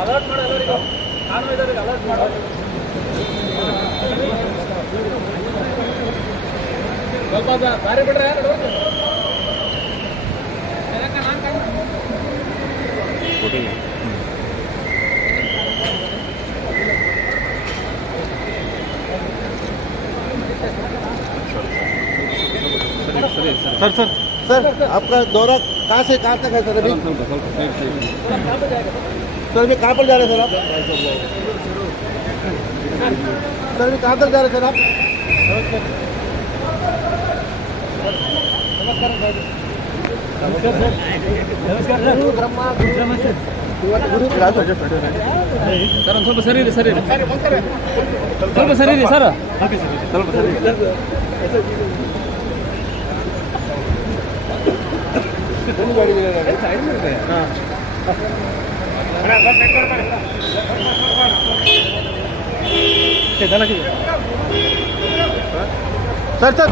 Alert ಮಾಡಿ ಎಲ್ಲರಿಗೂ ನಾನು ಇದರಿಗೆ ಅಲರ್ಟ್ ಮಾಡೋ ಸ್ವಲ್ಪ ದಾರಿ ಬಿಡ್ರೆ सर सर सर आपका दौरा कहाँ से कहाँ तक है सर अभी? सर अभी कहाँ पर जा रहे हैं सर आप? सर अभी कहाँ तक जा रहे हैं सर आप? गुरु ब्रह्मा गुरु ಸರ್ ಒಂದು ಸ್ವಲ್ಪ ಸರಿ ಇದೆ ಸರಿ ಸ್ವಲ್ಪ ಸರಿ ಇದೆ ಸರ್ ಸ್ವಲ್ಪ ಸರಿ सर सर